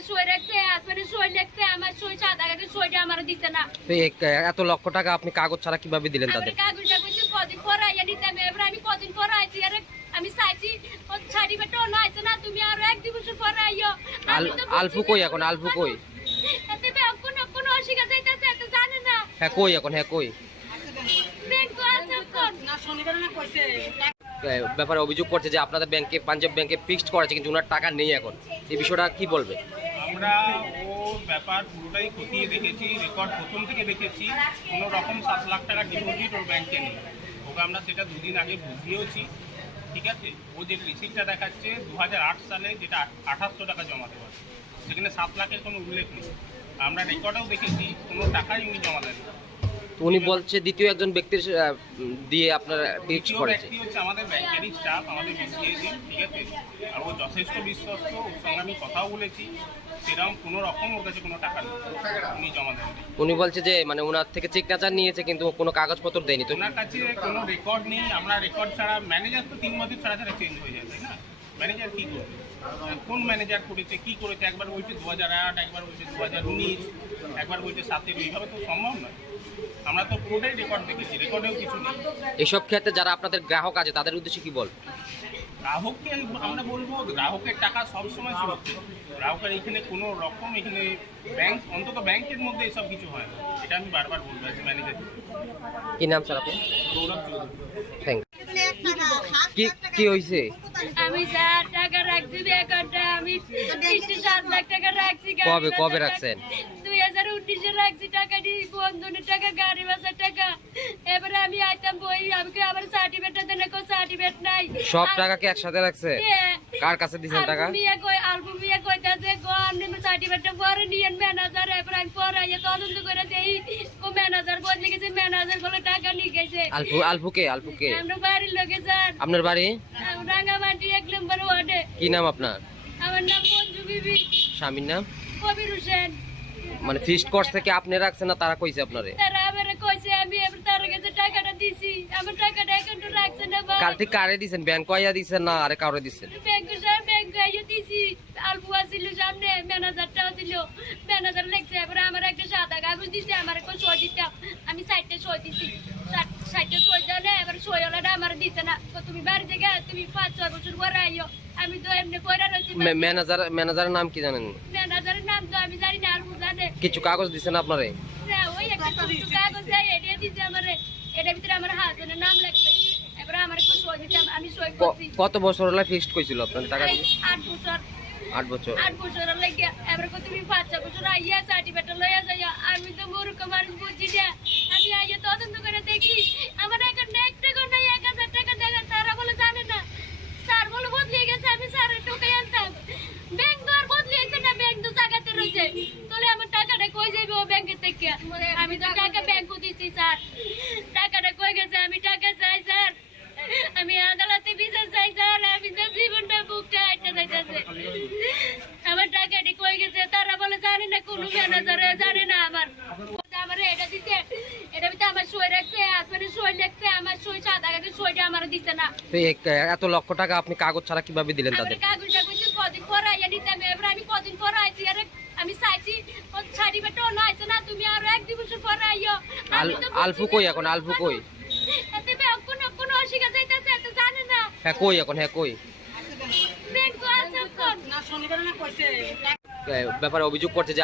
আমার সই রাখছে, হাজবেন্ডের সই লাগছে, আমার সই সাদা কাগজে সইটা আমার দিছে না। তো এত লক্ষ টাকা আপনি কাগজ ছাড়া কিভাবে দিলেন আমি তাদের? কাগজটা কইছি কদিন পরে আইয়া নিতাম, এবার আমি কদিন পরে আইছি, আরে আমি চাইছি সার্টিফিকেটও না আছে না, তুমি আরো এক দুই বছর পরে আইও। আলফু কই এখন? আলফু কই? এতে ব্যাংক কোন অসুবিধা যাইতাছে এত জানে না। হ্যাঁ কই এখন? হ্যাঁ কই? ব্যাংক আছে কোন না শনিবার না কইছে ব্যাপারে অভিযোগ করছে যে আপনাদের ব্যাংকে, পাঞ্জাব ব্যাংকে ফিক্সড করেছে কিন্তু ওনার টাকা নেই এখন, এই বিষয়টা কি বলবে? আমরা ওর ব্যাপার পুরোটাই খতিয়ে দেখেছি, রেকর্ড প্রথম থেকে দেখেছি, কোনো রকম 7 লাখ টাকা ডিপোজিট ওর ব্যাংকে নেই। ওকে আমরা সেটা দুদিন আগে বুঝিয়েওছি, ঠিক আছে। ও যে রিসিপ্টটা দেখাচ্ছে 2008 সালে, যেটা 2800 টাকা জমা দেওয়া, সেখানে 7 লাখের কোনো উল্লেখ নেই। আমরা রেকর্ডেও দেখেছি কোনো টাকাই উনি জমা দেন। তো উনি বলছে দ্বিতীয় একজন ব্যক্তির দিয়ে আপনারা ফিক্সড দ্বিতীয় করেছে। ব্যক্তি হচ্ছে আমাদের ব্যাংকেরই স্টাফ, আমাদের বিসিআইডি, ঠিক আছে। আর ও যথেষ্ট বিশ্বস্ত, ওর সঙ্গে আমি কথাও বলেছি, সেরকম কোনো রকম ওর কাছে কোনো টাকা নেই, উনি জমা দেন। উনি বলছে যে মানে ওনার থেকে সিগনেচার নিয়েছে কিন্তু কোনো কাগজপত্র দেয়নি। তো ওনার কাছে কোনো রেকর্ড নেই। আমরা রেকর্ড ছাড়া, ম্যানেজার তো 3 বছর ছাড়া ছাড়া চেঞ্জ হয়ে যায়, তাই না? ম্যানেজার কী করবে, কোন ম্যানেজার করেছে, কী করেছে, একবার বলছে 2008, একবার বলছে 2019, একবার বলছে 17, এইভাবে তো সম্ভব নয়। আমরা তো পুরোটাই রেকর্ড দেখেছি, রেকর্ডেও কিছু নেই। এসব ক্ষেত্রে যারা আপনাদের গ্রাহক আছে তাদের উদ্দেশ্যে কি বল? গ্রাহককে আমরা বলবো, গ্রাহকের টাকা সবসময় সুরক্ষিত। গ্রাহকের এখানে কোনো রকম, এখানে ব্যাংক, অন্তত ব্যাংকের মধ্যে এসব কিছু হয় না, এটা আমি বারবার বলবো অ্যাজ ম্যানেজার। কি নাম স্যার আপনার? গৌরব চৌধুরী। থ্যাংক কি কি হয়েছে? আমি 4 টাকা রাখছি অ্যাকাউন্টে, আমি 7 লাখ টাকা রাখছি। কবে রাখছেন? 2019 রাখছি টাকাটি, বন্ধনের টাকা, গাড়ি ভাড়ার টাকা। এবারে আমি আইতাম বই, আমি আমার সার্টিফিকেটটা দেন, কোনো সার্টিফিকেট নাই। সব টাকা কি একসাথে রাখছে? কার কাছে দিছেন টাকা? আলবু মিয়া কইতাছে গো আমি সার্টিফিকেটটা পরে নিয়েন ম্যানেজার, এবার আমি পরে আইয়া তদন্ত করে দেই ও ম্যানেজার বদলে গেছে, ম্যানেজার বলে টাকা নিয়ে গেছে। আলফুকে আমরা বাড়ির লোকে স্যার, আপনার বাড়ি? রাঙ্গামাটি 1 নম্বর ওয়ার্ডে। কি নাম আপনার? আমার নাম মঞ্জু বিবি। স্বামীর নাম? কবির হোসেন। মানে ফিক্সড করছে কি আপনি রাখছেন না তারা কইছে আপনারে? তারা আমারে কইছে, আমি এবার তার কাছে টাকাটা দিছি, আমার টাকাটা অ্যাকাউন্টে রাখছে না ভাই। কার ঠিক কারে দিছেন? ব্যাংক আইয়া দিছেন না আরে কাউরে দিছেন? ব্যাংকে আইয়া দিছি, আলবু আসিল সামনে, ম্যানেজারটা ছিল, ম্যানেজার লেখছে, এবারে আমার একটা সাদা কাগজ দিছে, আমার একটা সই দিতাম, আমি 60টা সই দিছি, 60টা সই দেয়, এবার সইওয়ালাটা আমার দিছে না। তো তুমি বাড়ি থেকে তুমি 5-6 বছর পরে আইও, আমি তো এমনি পয়রা রয়েছি। ম্যানেজারের নাম কি জানেন? ম্যানেজারের নাম তো আমি জানি না, আলবু জানে। কিছু কাগজ দিছেন আপনারে? না, ওই একটা ছোট্ট কাগজ দেয়, এটা দিছে আমারে, এটার ভিতরে আমার হাজবেন্ডের নাম লাগছে, এবারে আমার একটু সই দিতাম, আমি সই করছি। কত বছর হলো ফিক্সড কইছিল আপনার টাকা? 8 বছর। 8 বছর। 8 বছর লাগে, এবার তুমি 5-6 বছর আইয়া সার্টিফিকেট লইয়া যাইয়া, আমি তো মূর্খ মানুষ বুঝি না, আমি আইয়া তদন্ত করে দেখি আমার এখানে 1 টাকা নাই, 1000 টাকা দেখা, তারা বলে জানে না, স্যার বলে বদলে গেছে, আমি স্যারের টোকাই আনতাম, ব্যাংক তো আর বদলিয়েছে না, ব্যাংক তো জায়গাতে রয়েছে, তাহলে আমার টাকাটা কই যাইবে ও ব্যাংকের থেকে? আমি তো টাকা ব্যাংকও দিছি স্যার, টাকাটা কই গেছে? আমি টাকা চাই স্যার, আমি আদালতে বিচার চাই স্যার, আমি তো জীবনটা বুকটা আইটা যাইতেছে, আমার টাকাটি কই গেছে? তারা বলে জানে না, কোনো ম্যানেজারে জানে না। আমার এটা দিছে, এটা ভিতরে আমার সই রাখছে, হাজবেন্ডের সই লাগছে, আমার সই সাদা কাগজে সইটা আমার দিছে না। তো এত লক্ষ টাকা আপনি কাগজ ছাড়া কিভাবে দিলেন আমার তাদের? কাগজটা কইছে কদিন পরে আইয়া নিতাম, এবার আমি কদিন পরে আইছি, আরে আমি চাইছি সার্টিফিকেটও না আছে না, তুমি আরো 1-2 বছর পরে আইও। আলফু কই এখন? আলফু কই? এতে ব্যাংক কোন অসুবিধা যাইতাছে এত জানে না। হ্যাঁ কই এখন? হ্যাঁ কই? ব্যাংক আছে কোন না শনিবার না কইছে ব্যাপারে অভিযোগ করছে যে